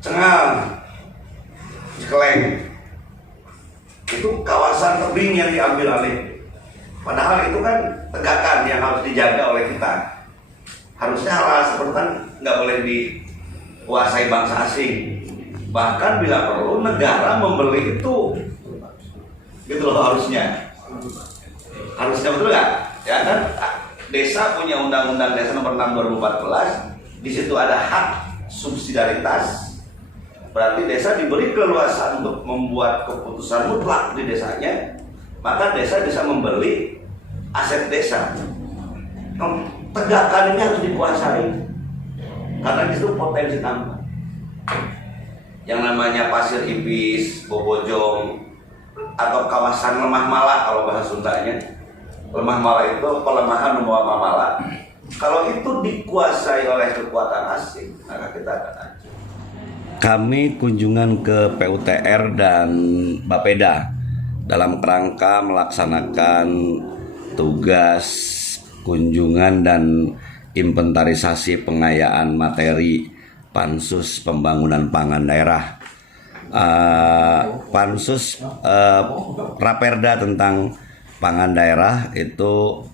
Cengal, Cikeleng, itu kawasan tebing yang diambil alih. Padahal itu kan tegakan yang harus dijaga oleh kita. Harusnya hal-hal seperti kan nggak boleh dikuasai bangsa asing. Bahkan bila perlu negara membeli itu, gitu loh harusnya. Harusnya betul nggak? Ya kan? Desa punya Undang-Undang Desa Nomor 6 2014. Di situ ada hak subsidiaritas. Berarti desa diberi keleluasaan untuk membuat keputusan mutlak di desanya. Maka desa bisa membeli aset desa. Tegakan ini harus dikuasai karena itu potensi tambah. Yang namanya Pasir Ibis, Bobojong, atau kawasan Lemah Mala kalau bahasa Sundanya. Lemah Mala itu pelemahan membawa Mala. Kalau itu dikuasai oleh kekuatan asing, maka kita akan hancur. Kami kunjungan ke PUTR dan Bapeda dalam kerangka melaksanakan tugas kunjungan dan inventarisasi pengayaan materi Pansus Pembangunan Pangan Daerah. Pansus Raperda tentang pangan daerah itu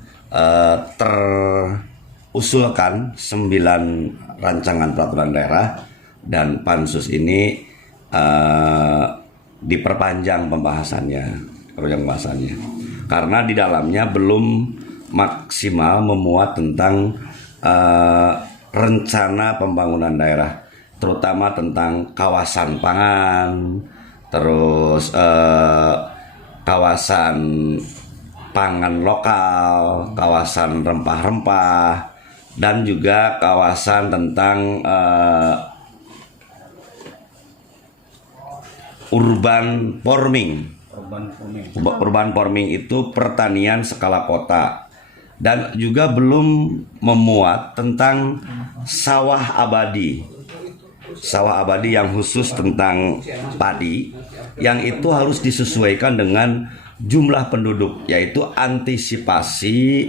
terusulkan 9 rancangan peraturan daerah, dan Pansus ini diperpanjang pembahasannya karena di dalamnya belum maksimal memuat tentang rencana pembangunan daerah, terutama tentang kawasan pangan, terus kawasan pangan lokal, kawasan rempah-rempah, dan juga kawasan tentang urban farming. Urban farming itu pertanian skala kota, dan juga belum memuat tentang sawah abadi. Sawah abadi yang khusus tentang padi, yang itu harus disesuaikan dengan jumlah penduduk, yaitu antisipasi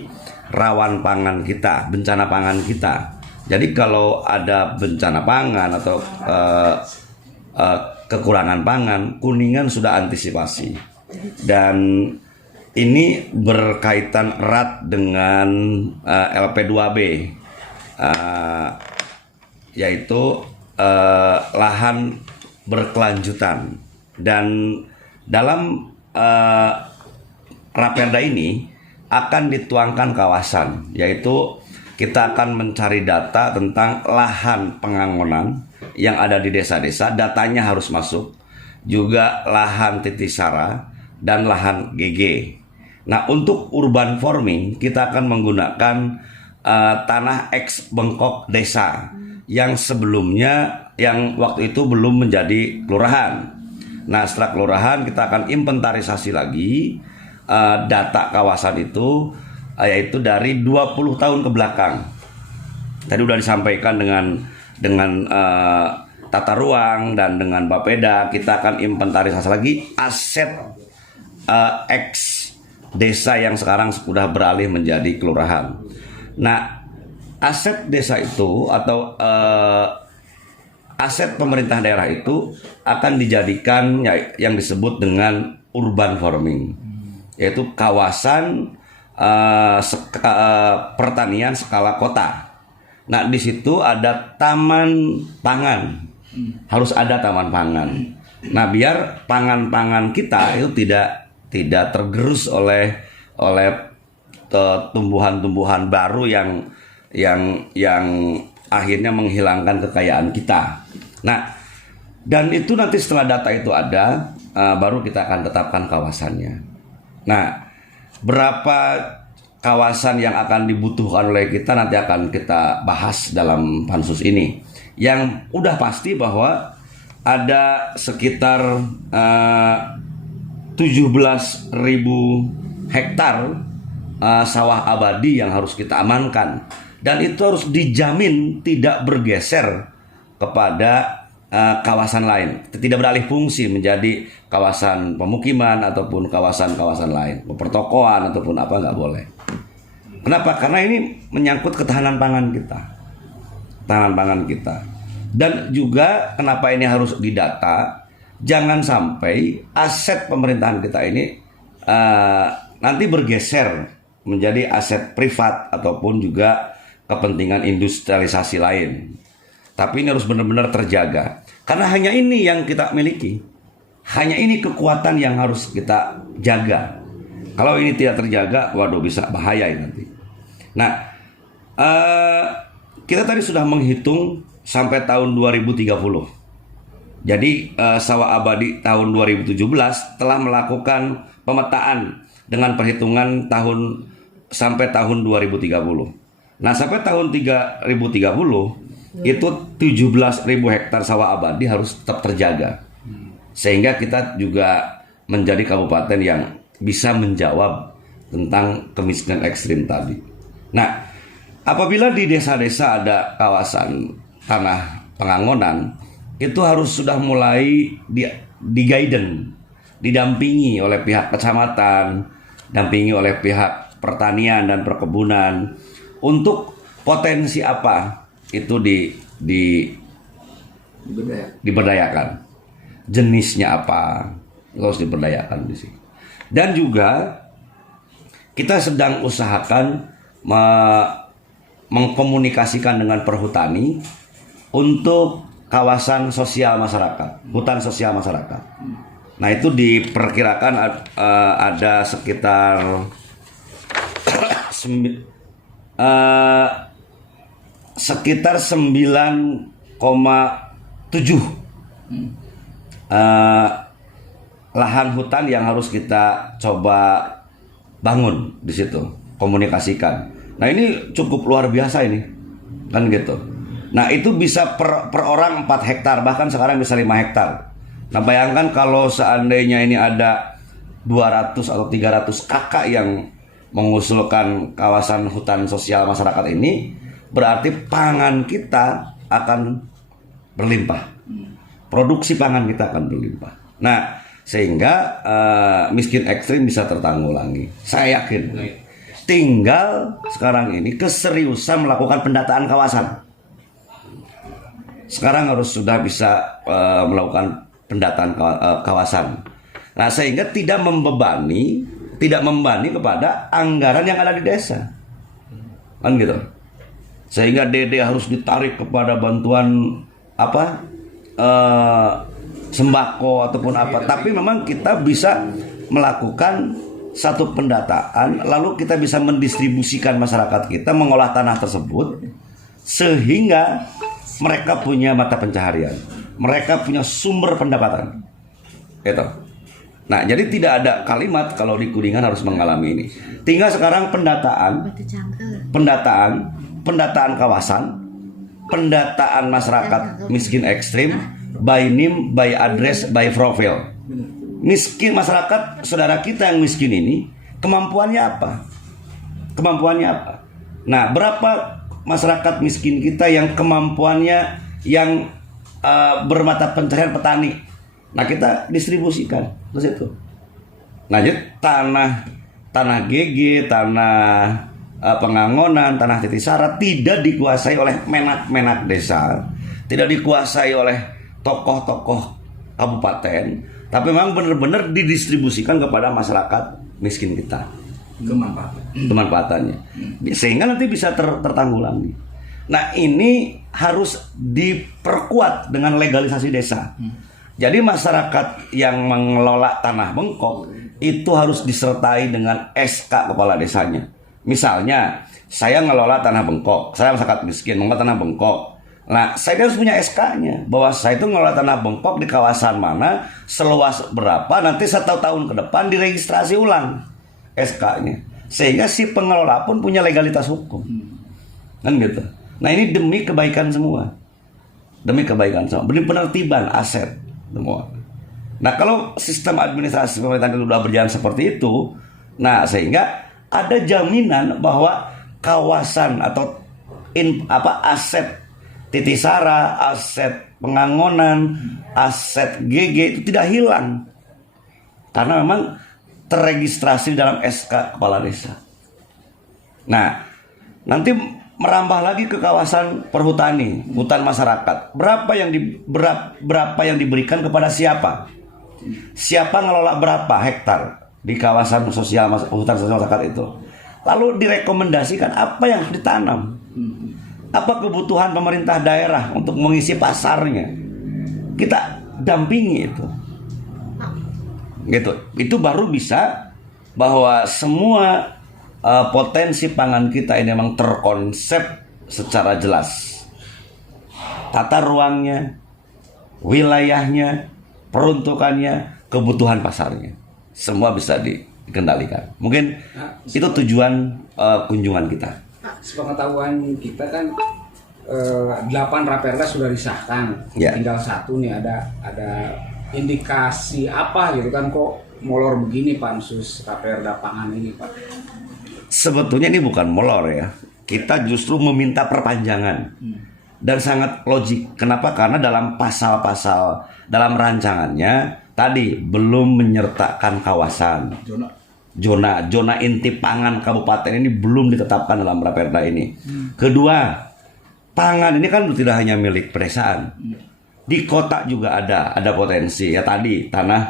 rawan pangan kita, bencana pangan kita. Jadi kalau ada bencana pangan atau kekurangan pangan, Kuningan sudah antisipasi. Dan ini berkaitan erat dengan LP2B, yaitu lahan berkelanjutan. Dan dalam Raperda ini akan dituangkan kawasan, yaitu kita akan mencari data tentang lahan pengangonan yang ada di desa-desa, datanya harus masuk, juga lahan titisara dan lahan GG. Nah, untuk urban farming kita akan menggunakan tanah eks bengkok desa yang sebelumnya, yang waktu itu belum menjadi kelurahan. Nah, setelah kelurahan kita akan inventarisasi lagi data kawasan itu, yaitu dari 20 tahun ke belakang. Tadi udah disampaikan dengan tata ruang dan dengan Bapeda, kita akan inventarisasi lagi aset X desa yang sekarang sudah beralih menjadi kelurahan. Nah, aset desa itu atau aset pemerintah daerah itu akan dijadikan yang disebut dengan urban farming, yaitu kawasan pertanian skala kota. Nah, di situ ada taman pangan, harus ada taman pangan. Nah, biar pangan-pangan kita itu tidak tergerus oleh tumbuhan-tumbuhan baru yang akhirnya menghilangkan kekayaan kita. Nah, dan itu nanti setelah data itu ada, baru kita akan tetapkan kawasannya. Nah, berapa kawasan yang akan dibutuhkan oleh kita nanti akan kita bahas dalam pansus ini. Yang udah pasti bahwa ada sekitar 17.000 hektar sawah abadi yang harus kita amankan, dan itu harus dijamin tidak bergeser kepada kawasan lain, tidak beralih fungsi menjadi kawasan pemukiman ataupun kawasan-kawasan lain, pertokoan ataupun apa, nggak boleh. Kenapa? Karena ini menyangkut ketahanan pangan kita. Dan juga kenapa ini harus didata, jangan sampai aset pemerintahan kita ini nanti bergeser menjadi aset privat ataupun juga kepentingan industrialisasi lain. Tapi ini harus benar-benar terjaga. Karena hanya ini yang kita miliki. Hanya ini kekuatan yang harus kita jaga. Kalau ini tidak terjaga, waduh bisa bahaya nanti. Nah, kita tadi sudah menghitung sampai tahun 2030. Jadi Sawah Abadi tahun 2017 telah melakukan pemetaan dengan perhitungan sampai tahun 2030. Nah, sampai tahun 2030 itu 17.000 hektar sawah abadi harus tetap terjaga. Sehingga kita juga menjadi kabupaten yang bisa menjawab tentang kemiskinan ekstrim tadi. Nah, apabila di desa-desa ada kawasan tanah pengangonan, itu harus sudah mulai di guidance, didampingi oleh pihak kecamatan, dampingi oleh pihak pertanian dan perkebunan untuk potensi apa itu diberdayakan, jenisnya apa harus diberdayakan di sini. Dan juga kita sedang usahakan mengkomunikasikan dengan perhutani untuk kawasan sosial masyarakat, hutan sosial masyarakat. Nah, itu diperkirakan ada sekitar 9,7 lahan hutan yang harus kita coba bangun di situ, komunikasikan. Nah, ini cukup luar biasa ini, kan gitu. Nah, itu bisa per orang 4 hektar, bahkan sekarang bisa 5 hektar. Nah, bayangkan kalau seandainya ini ada 200 atau 300 kakak yang mengusulkan kawasan hutan sosial masyarakat ini, berarti pangan kita akan berlimpah. Produksi pangan kita akan berlimpah. Nah, sehingga miskin ekstrim bisa tertanggulangi. Saya yakin. Tinggal sekarang ini keseriusan melakukan pendataan kawasan. Sekarang harus sudah bisa melakukan pendataan kawasan. Nah, sehingga tidak membebani kepada anggaran yang ada di desa. Kan gitu. Sehingga DD harus ditarik kepada bantuan sembako ataupun apa. Tapi memang kita bisa melakukan satu pendataan, lalu kita bisa mendistribusikan masyarakat kita mengolah tanah tersebut sehingga mereka punya mata pencaharian, mereka punya sumber pendapatan. Gitu. Nah, jadi tidak ada kalimat kalau di Kuningan harus mengalami ini. Tinggal sekarang pendataan kawasan, pendataan masyarakat miskin ekstrim, by name, by address, by profile. Miskin masyarakat saudara kita yang miskin ini kemampuannya apa? Nah, berapa masyarakat miskin kita yang kemampuannya yang bermata pencaharian petani? Nah, kita distribusikan ke situ. Nah, jadi tanah GG, tanah pengangonan, tanah Titisara tidak dikuasai oleh menak desa, tidak dikuasai oleh tokoh-tokoh kabupaten, tapi memang benar-benar didistribusikan kepada masyarakat miskin kita. Kemanfaatannya. Sehingga nanti bisa tertanggulangi. Nah, ini harus diperkuat dengan legalisasi desa. Jadi masyarakat yang mengelola tanah bengkok itu harus disertai dengan SK kepala desanya. Misalnya, saya ngelola tanah bengkok, saya masyarakat miskin mengelola tanah bengkok. Nah, saya harus punya SK-nya bahwa saya itu ngelola tanah bengkok di kawasan mana, seluas berapa, nanti 1 tahun ke depan diregistrasi ulang SK-nya. Sehingga si pengelola pun punya legalitas hukum. Kan gitu. Nah, ini demi kebaikan semua. Demi penertiban aset semua. Nah, kalau sistem administrasi pemerintahan itu sudah berjalan seperti itu, nah sehingga ada jaminan bahwa kawasan atau aset Titisara, aset pengangonan, aset GG itu tidak hilang karena memang terregistrasi dalam SK kepala desa. Nah, nanti merambah lagi ke kawasan perhutani, hutan masyarakat. Berapa yang diberikan kepada siapa? Siapa ngelola berapa hektar di kawasan sosial hutan sosial masyarakat itu? Lalu direkomendasikan apa yang harus ditanam. Apa kebutuhan pemerintah daerah untuk mengisi pasarnya? Kita dampingi itu. Gitu. Itu baru bisa bahwa semua potensi pangan kita ini memang terkonsep secara jelas. Tata ruangnya, wilayahnya, peruntukannya, kebutuhan pasarnya. Semua bisa dikendalikan. Mungkin itu tujuan kunjungan kita. Sepengetahuan kita kan 8 Raperda sudah disahkan. Ya. Tinggal 1 nih ada indikasi apa gitu kan, kok molor begini Pansus Raperda Pangan ini, Pak? Sebetulnya ini bukan molor ya. Kita justru meminta perpanjangan. Dan sangat logik. Kenapa? Karena dalam pasal-pasal dalam rancangannya tadi belum menyertakan kawasan. Zona inti pangan kabupaten ini belum ditetapkan dalam Raperda ini. Kedua, pangan ini kan tidak hanya milik pedesaan. Di kota juga ada potensi ya, tadi tanah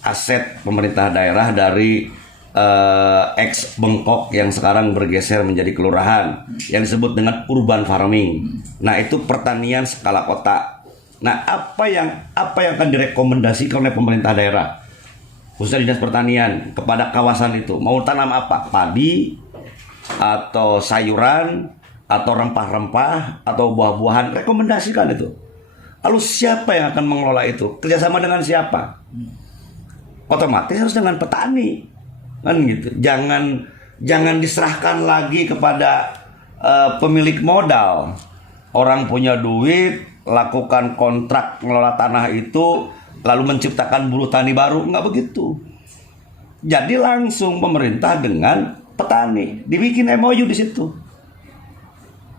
aset pemerintah daerah dari ex Bengkok yang sekarang bergeser menjadi kelurahan yang disebut dengan urban farming. Nah, itu pertanian skala kota. Nah, apa yang akan direkomendasikan oleh pemerintah daerah, khususnya dinas pertanian, kepada kawasan itu? Mau tanam apa? Padi atau sayuran atau rempah-rempah atau buah-buahan? Rekomendasikan itu. Lalu siapa yang akan mengelola itu? Kerjasama dengan siapa? Otomatis harus dengan petani, kan gitu. Jangan diserahkan lagi kepada pemilik modal. Orang punya duit, lakukan kontrak mengelola tanah itu, lalu menciptakan buruh tani baru. Nggak begitu. Jadi langsung pemerintah dengan petani, dibikin MOU di situ.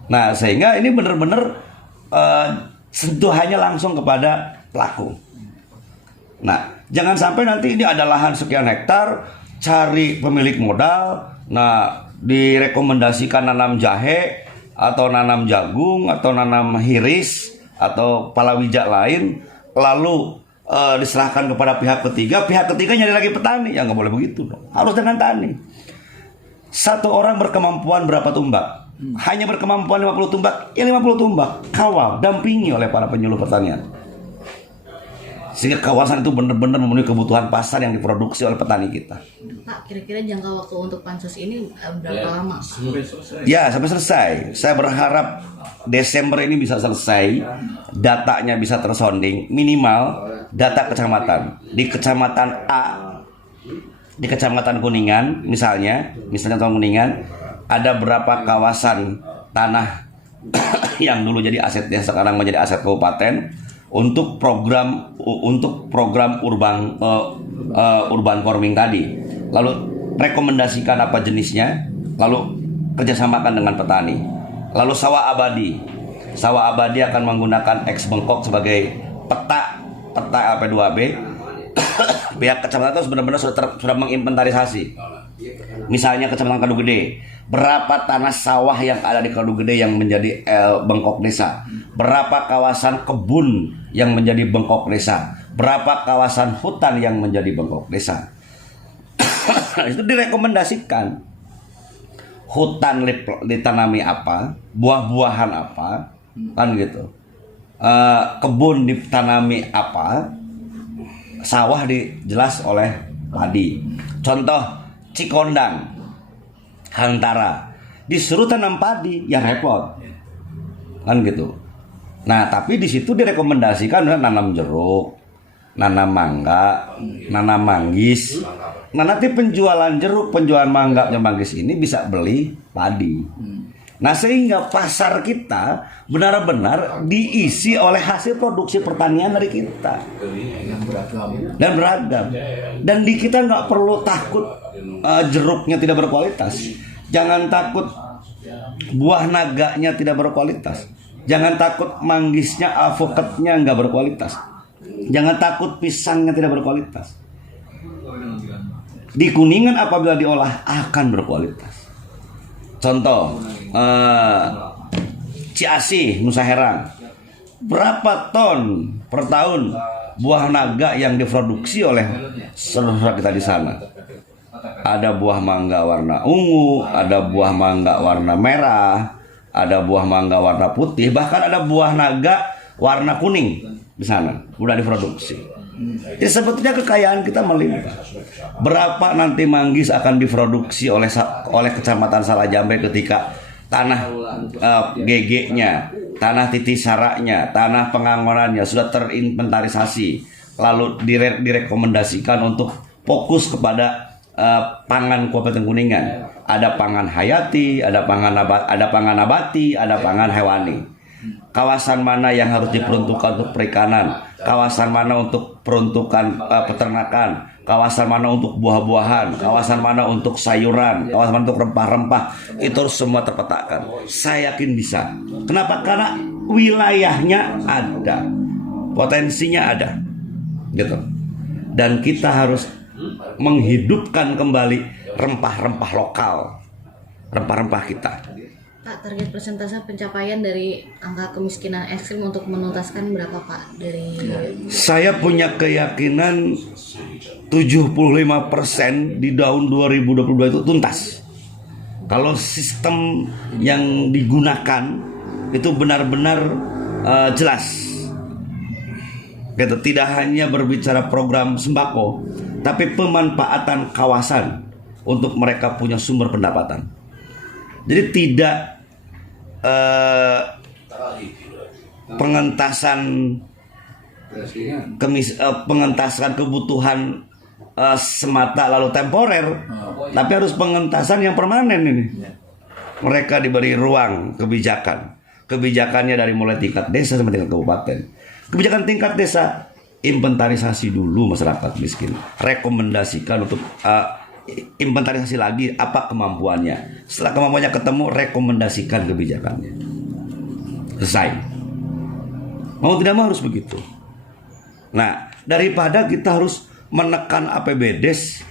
Nah, sehingga ini benar-benar sentuhannya langsung kepada pelaku. Nah, jangan sampai nanti ini ada lahan sekian hektar, cari pemilik modal, nah direkomendasikan nanam jahe atau nanam jagung atau nanam hiris atau palawija lain, lalu diserahkan kepada pihak ketiga nyari lagi petani. Ya nggak boleh begitu dong. Harus dengan tani. Satu orang berkemampuan berapa tumbak? Hanya berkemampuan 50 tumbak, ya 50 tumbak. Kawal, dampingi oleh para penyuluh pertanian. Sehingga kawasan itu benar-benar memenuhi kebutuhan pasar yang diproduksi oleh petani kita. Pak, kira-kira jangka waktu untuk pansus ini berapa lama? Ya, sampai selesai. Saya berharap Desember ini bisa selesai. Datanya bisa tersounding. Minimal data kecamatan. Di kecamatan A, di kecamatan Kuningan, misalnya tahun Kuningan, ada berapa kawasan tanah yang dulu jadi asetnya sekarang menjadi aset kabupaten untuk program urban farming tadi. Lalu rekomendasikan apa jenisnya, lalu kerjasamakan dengan petani. Lalu sawah abadi akan menggunakan ex Bengkok sebagai peta LP2B. Pihak kecamatan itu benar-benar sudah menginventarisasi. Misalnya kecamatan Kadu Gede, berapa tanah sawah yang ada di Kadu Gede yang menjadi Bengkok Desa, berapa kawasan kebun yang menjadi Bengkok Desa, berapa kawasan hutan yang menjadi Bengkok Desa. Itu direkomendasikan. Hutan ditanami apa, buah-buahan apa, kan gitu. Kebun ditanami apa, sawah dijelas oleh padi. Contoh Cikondang, Hantara, disuruh tanam padi, ya repot, kan gitu. Nah, tapi di situ direkomendasikan nanam jeruk, nanam mangga, nanam manggis. Nah, nanti penjualan jeruk, penjualan mangga, manggis ini bisa beli padi. Nah, sehingga pasar kita benar-benar diisi oleh hasil produksi pertanian dari kita dan beragam. Dan di kita nggak perlu takut jeruknya tidak berkualitas. Jangan takut buah naganya tidak berkualitas. Jangan takut manggisnya, alpukatnya nggak berkualitas. Jangan takut pisangnya tidak berkualitas. Di Kuningan apabila diolah akan berkualitas. Contoh, Ciasih, Nusa Herang, berapa ton per tahun buah naga yang diproduksi oleh saudara kita di sana? Ada buah mangga warna ungu, ada buah mangga warna merah, ada buah mangga warna putih, bahkan ada buah naga warna kuning di sana udah diproduksi. Jadi sebetulnya kekayaan kita melimpah. Berapa nanti manggis akan diproduksi oleh Kecamatan Salajambe ketika tanah GG-nya, tanah titisaranya, tanah pengangonannya sudah terinventarisasi, lalu direkomendasikan untuk fokus kepada pangan Kabupaten Kuningan. Ada pangan hayati, ada pangan nabati, ada pangan hewani. Kawasan mana yang harus diperuntukkan untuk perikanan, kawasan mana untuk peruntukan peternakan, kawasan mana untuk buah-buahan, kawasan mana untuk sayuran, kawasan mana untuk rempah-rempah, itu harus semua terpetakan. Saya yakin bisa. Kenapa? Karena wilayahnya ada, potensinya ada, gitu. Dan kita harus menghidupkan kembali rempah-rempah lokal, rempah-rempah kita. Pak, target persentase pencapaian dari angka kemiskinan ekstrim untuk menuntaskan berapa Pak? Saya punya keyakinan 75% di tahun 2022 itu tuntas. Kalau sistem yang digunakan itu benar-benar jelas. Gitu. Tidak hanya berbicara program sembako, tapi pemanfaatan kawasan untuk mereka punya sumber pendapatan. Jadi tidak pengentasan kebutuhan semata lalu temporer, tapi harus pengentasan yang permanen ini. Mereka diberi ruang kebijakan. Kebijakannya dari mulai tingkat desa sampai tingkat kabupaten. Kebijakan tingkat desa, inventarisasi dulu masyarakat miskin. Rekomendasikan untuk inventarisasi lagi apa kemampuannya. Setelah kemampuannya ketemu, rekomendasikan kebijakannya. Selesai. Mau tidak mau harus begitu. Nah, daripada kita harus menekan APBDes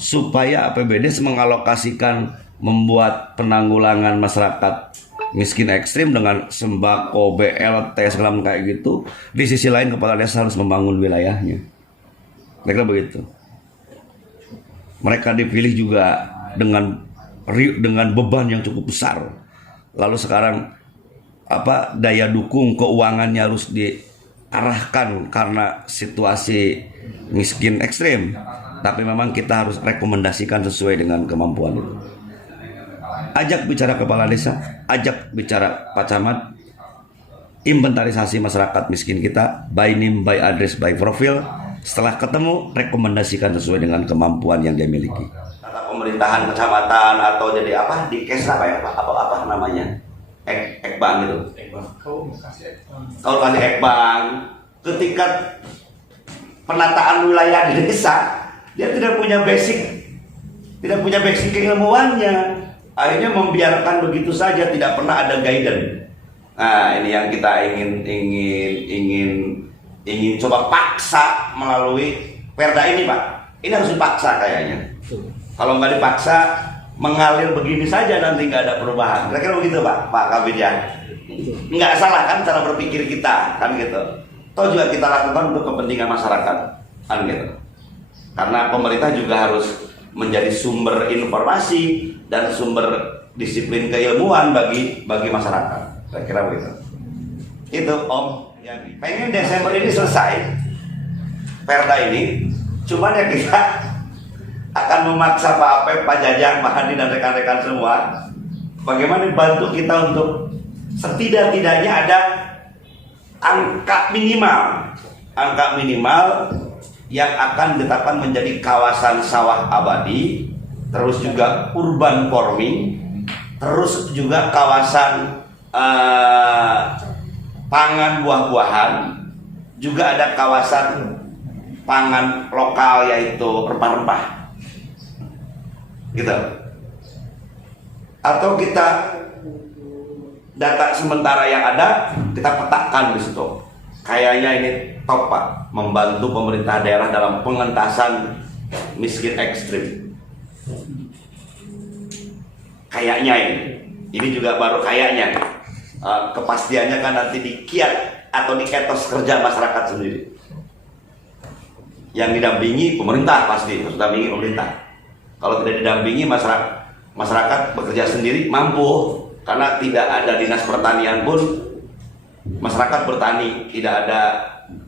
supaya APBDes mengalokasikan membuat penanggulangan masyarakat miskin ekstrim dengan sembako, BLT, segala kayak gitu. Di sisi lain kepala desa harus membangun wilayahnya. Kira-kira begitu. Mereka dipilih juga dengan beban yang cukup besar. Lalu sekarang daya dukung keuangannya harus diarahkan karena situasi miskin ekstrim. Tapi memang kita harus rekomendasikan sesuai dengan kemampuan itu. Ajak bicara kepala desa, ajak bicara Pak Camat, inventarisasi masyarakat miskin kita, by name, by address, by profile. Setelah ketemu, rekomendasikan sesuai dengan kemampuan yang dia miliki. Tata pemerintahan kecamatan atau jadi apa di kes apa ya Pak? Apa namanya? Ekbang gitu. Kalau kasih ekbang, ketika penataan wilayah di desa, dia tidak punya basic keilmuannya. Akhirnya membiarkan begitu saja, tidak pernah ada guidance. Nah, ini yang kita ingin coba paksa melalui perda ini Pak. Ini harus dipaksa kayaknya. Kalau nggak dipaksa, mengalir begini saja nanti nggak ada perubahan. Kira-kira begitu Pak Kabidjan. Nggak salah kan cara berpikir kita kan gitu. Toh juga kita lakukan untuk kepentingan masyarakat kan gitu. Karena pemerintah juga harus menjadi sumber informasi dan sumber disiplin keilmuan bagi masyarakat. Kira-kira begitu. Itu Om. Pengen Desember ini selesai perda ini, cuman ya kita akan memaksa Pak Apep, Pak Jajang, Pak Hadi dan rekan-rekan semua bagaimana bantu kita untuk setidak-tidaknya ada angka minimal yang akan ditetapkan menjadi kawasan sawah abadi, terus juga urban farming, terus juga kawasan pangan buah-buahan, juga ada kawasan pangan lokal yaitu rempah-rempah, gitu. Atau kita data sementara yang ada kita petakan di situ. Kayaknya ini top Pak, membantu pemerintah daerah dalam pengentasan miskin ekstrim. Kayaknya ini Ini juga baru kayaknya kepastiannya kan nanti di kiat atau di etos kerja masyarakat sendiri. Yang didampingi pemerintah pasti harus dampingi pemerintah. Kalau tidak didampingi masyarakat bekerja sendiri mampu, karena tidak ada dinas pertanian pun masyarakat bertani, tidak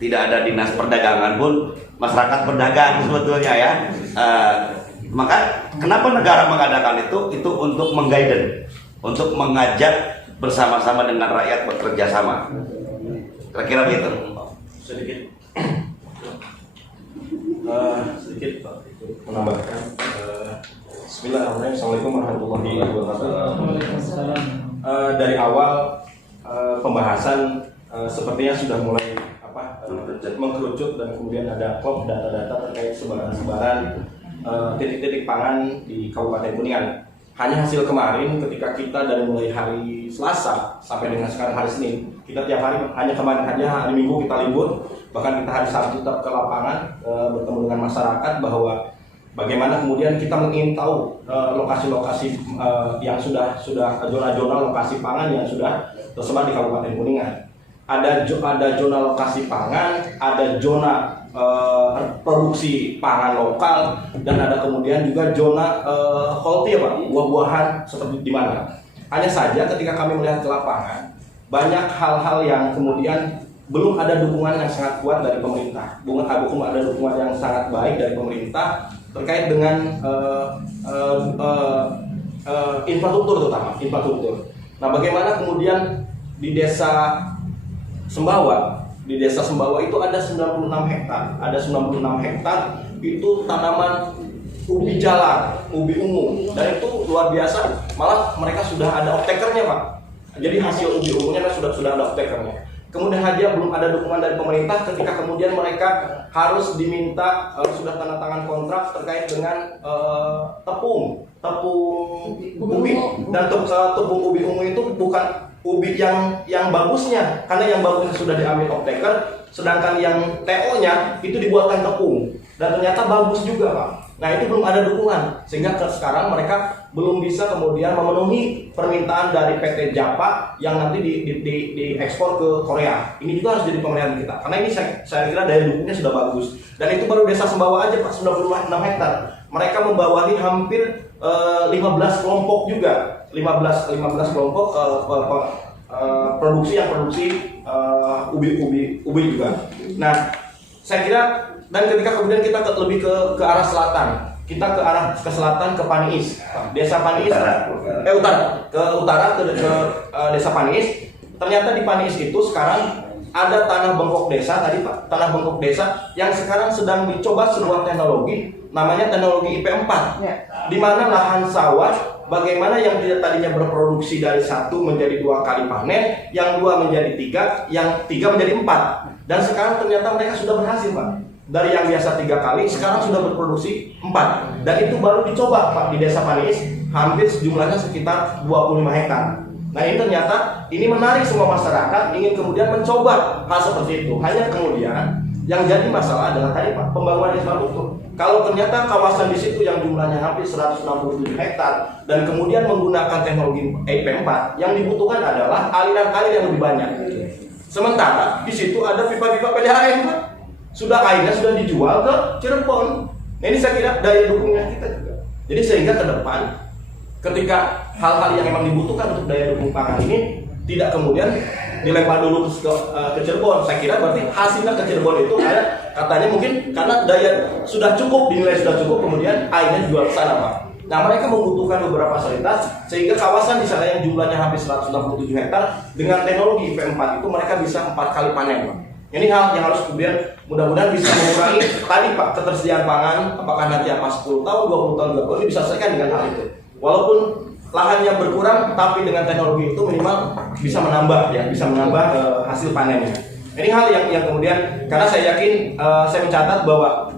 ada dinas perdagangan pun masyarakat berdagang sebetulnya ya. Maka kenapa negara mengadakan itu untuk mengguide, untuk mengajak bersama-sama dengan rakyat bekerja sama. Kira-kira begitu. Sedikit Pak menambahkan. Bismillahirrahmanirrahim. Assalamualaikum warahmatullahi wabarakatuh. Dari awal pembahasan sepertinya sudah mulai mengkerucut dan kemudian ada klop data-data terkait sebaran-sebaran titik-titik pangan di Kabupaten Kuningan. Hanya hasil kemarin ketika kita dari mulai hari Selasa sampai dengan sekarang hari Senin, kita tiap hari, hanya kemarin saja hari Minggu kita libur, bahkan kita hari Sabtu tetap ke lapangan bertemu dengan masyarakat bahwa bagaimana kemudian kita ingin tahu lokasi-lokasi yang sudah zona-zona lokasi pangan yang sudah tersebar di Kabupaten Kuningan. Ada zona lokasi pangan, ada zona produksi pangan lokal, dan ada kemudian juga zona holti ya Pak, buah-buahan seperti di mana. Hanya saja ketika kami melihat ke lapangan, banyak hal-hal yang kemudian belum ada dukungan yang sangat kuat dari pemerintah, belum ada dukungan yang sangat baik dari pemerintah terkait dengan infrastruktur, terutama infrastruktur. Nah, bagaimana kemudian di desa Sembawa itu ada 96 hektar. Ada 96 hektar itu tanaman ubi jalar, ubi ungu. Dan itu luar biasa, malah mereka sudah ada off-takernya Pak. Jadi hasil ubi ungunya sudah ada off-takernya. Kemudian saja belum ada dukungan dari pemerintah ketika kemudian mereka harus diminta sudah tanda tangan kontrak terkait dengan tepung ubi. Dan tepung ubi ungu itu bukan ubi yang bagusnya, karena yang bagusnya sudah diambil off-taker, sedangkan yang TO-nya itu dibuatkan tepung dan ternyata bagus juga Pak. Nah, itu belum ada dukungan, sehingga sekarang mereka belum bisa kemudian memenuhi permintaan dari PT Japa yang nanti diekspor ke Korea. Ini juga harus jadi pemeliharaan kita, karena ini saya kira daya dukungnya sudah bagus. Dan itu baru desa Sembawa aja Pak, 96 hektar. Mereka membawahi hampir 15 kelompok juga. 15 kelompok produksi ubi juga. Nah, saya kira, dan ketika kemudian kita lebih ke arah selatan, kita ke selatan, ke Paniis, desa Paniis, utara ke desa Paniis. Ternyata di Paniis itu sekarang ada tanah bengkok desa tadi Pak, tanah bengkok desa yang sekarang sedang dicoba sebuah teknologi, namanya teknologi IP4, di mana lahan sawah bagaimana yang tadinya berproduksi dari 1 menjadi 2 kali panen, yang 2 menjadi 3, yang 3 menjadi 4. Dan sekarang ternyata mereka sudah berhasil Pak. Dari yang biasa 3 kali, sekarang sudah berproduksi 4. Dan itu baru dicoba Pak di desa Paniis, hampir jumlahnya sekitar 25 hektar. Nah, ini ternyata ini menarik semua masyarakat ingin kemudian mencoba hal seperti itu. Hanya kemudian yang jadi masalah adalah tadi Pak, pembangunan infrastruktur. Kalau ternyata kawasan di situ yang jumlahnya hampir 167 hektar dan kemudian menggunakan teknologi IP4, yang dibutuhkan adalah aliran-aliran yang lebih banyak. Sementara di situ ada pipa-pipa PDAM Pak. Airnya sudah dijual ke Cirebon. Nah, ini saya kira daya dukungnya kita juga. Jadi sehingga ke depan ketika hal-hal yang memang dibutuhkan untuk daya dukung pangan ini tidak kemudian dilempar dulu ke Cirebon. Saya kira berarti hasilnya ke Cirebon itu katanya mungkin karena daya sudah cukup, dinilai sudah cukup, kemudian airnya dijual ke sana Pak. Nah, mereka membutuhkan beberapa fasilitas sehingga kawasan di sana yang jumlahnya hampir 167 hektar dengan teknologi IP4 itu mereka bisa 4 kali panen Pak. Ini hal yang harus kemudian mudah-mudahan bisa mengurangi tadi Pak, ketersediaan pangan, apakah nanti 10 tahun, 20 tahun, 30 ini bisa selesai dengan hal itu. Walaupun lahannya berkurang, tapi dengan teknologi itu minimal bisa menambah hasil panennya. Ini hal yang kemudian, karena saya yakin, saya mencatat bahwa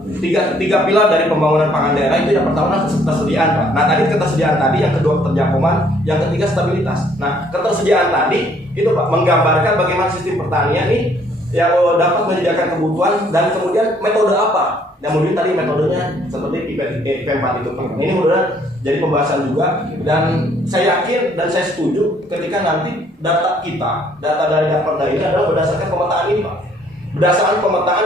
tiga pilar dari pembangunan pangan daerah itu yang pertama ketersediaan Pak. Nah, tadi ketersediaan tadi, yang kedua keterjangkauan, yang ketiga stabilitas. Nah, ketersediaan tadi itu Pak menggambarkan bagaimana sistem pertanian ini yang dapat menyediakan kebutuhan dan kemudian metode apa. Yang kemudian tadi metodenya seperti IP4 itu Pak. Ini mudah-mudahan jadi pembahasan juga dan saya yakin dan saya setuju ketika nanti data kita, data dari Raperda ini adalah berdasarkan pemetaan ini Pak. Berdasarkan pemetaan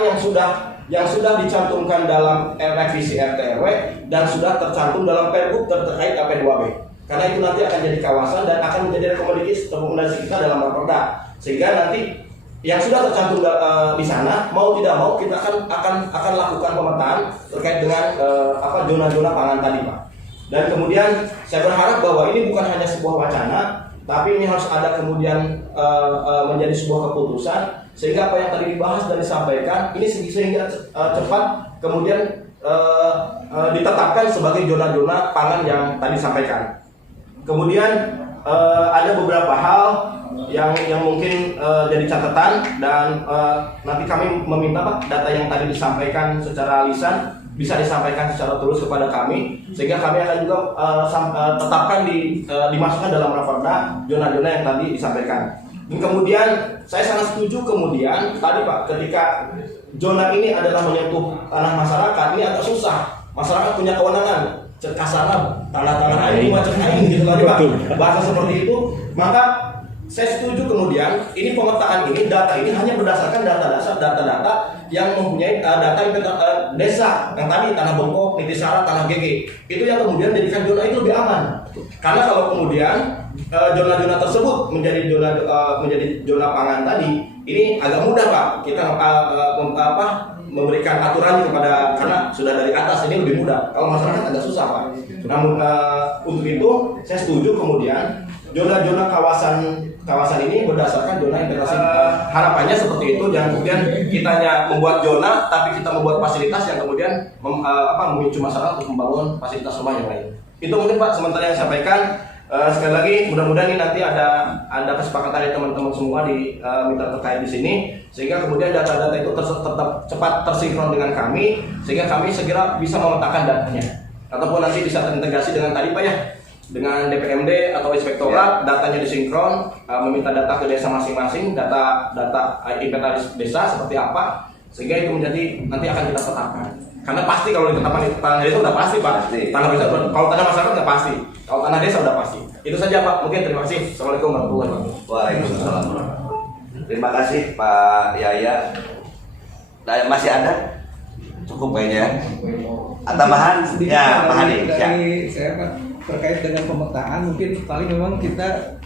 yang sudah dicantumkan dalam revisi RT/RW dan sudah tercantum dalam Pergub terkait KP2B. Karena itu nanti akan jadi kawasan dan akan menjadi rekomendasi kita dalam Raperda. Sehingga nanti yang sudah tercantum di sana mau tidak mau kita akan lakukan pemetaan terkait dengan zona-zona pangan tadi Pak. Dan kemudian saya berharap bahwa ini bukan hanya sebuah wacana, tapi ini harus ada kemudian menjadi sebuah keputusan sehingga apa yang tadi dibahas dan disampaikan ini sehingga cepat kemudian ditetapkan sebagai zona-zona pangan yang tadi disampaikan. Kemudian ada beberapa hal yang mungkin jadi catatan dan nanti kami meminta Pak data yang tadi disampaikan secara lisan bisa disampaikan secara tulus kepada kami sehingga kami akan juga tetapkan dimasukkan dalam Raperda zona-zona yang tadi disampaikan. Dan kemudian saya sangat setuju kemudian tadi Pak ketika zona ini adalah menyentuh tanah masyarakat ini agak susah. Masyarakat punya kewenangan kasarnya tanah-tanah air macam air gitu tadi Pak bahasa seperti itu, maka saya setuju kemudian ini pemetaan ini data ini hanya berdasarkan data yang mempunyai data desa yang tadi tanah bengkok, nitisara, tanah GG itu yang kemudian menjadikan zona itu lebih aman karena kalau kemudian zona-zona tersebut menjadi zona pangan tadi ini agak mudah Pak kita memberikan aturan karena sudah dari atas ini lebih mudah. Kalau masyarakat agak susah Pak. Namun untuk itu saya setuju kemudian zona-zona kawasan ini berdasarkan zona integrasi. Harapannya seperti itu jangan kemudian kita hanya membuat zona tapi kita membuat fasilitas yang kemudian memicu masyarakat untuk membangun fasilitas rumah yang lain. Itu mungkin Pak sementara yang saya sampaikan. Sekali lagi mudah-mudahan ini nanti ada kesepakatan dari teman-teman semua di mitra terkait di sini sehingga kemudian data-data itu tetap cepat tersinkron dengan kami sehingga kami segera bisa memetakan datanya ataupun nanti bisa terintegrasi dengan tadi Pak ya dengan DPMD atau inspektorat datanya disinkron meminta data ke desa masing-masing data inventaris desa seperti apa sehingga itu menjadi nanti akan kita tetapkan. Karena pasti kalau ditetapkan tanah desa udah pasti Pak. Tanah desa kalau tanah masyarakat udah pasti. Kalau tanah desa udah pasti. Itu saja Pak. Mungkin terima kasih. Assalamualaikum warahmatullahi wabarakatuh. Waalaikumsalam. Terima kasih Pak Yaya. Masih ada? Cukup kayaknya. Tambahan? Ya, Pak Hadi. Saya Pak terkait dengan pemetaan mungkin paling memang kita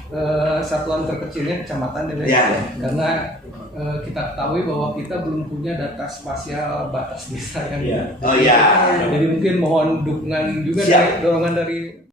satuan terkecilnya kecamatan ya. Karena kita ketahui bahwa kita belum punya data spasial batas desa yang Oh iya. Jadi mungkin mohon dukungan juga dorongan dari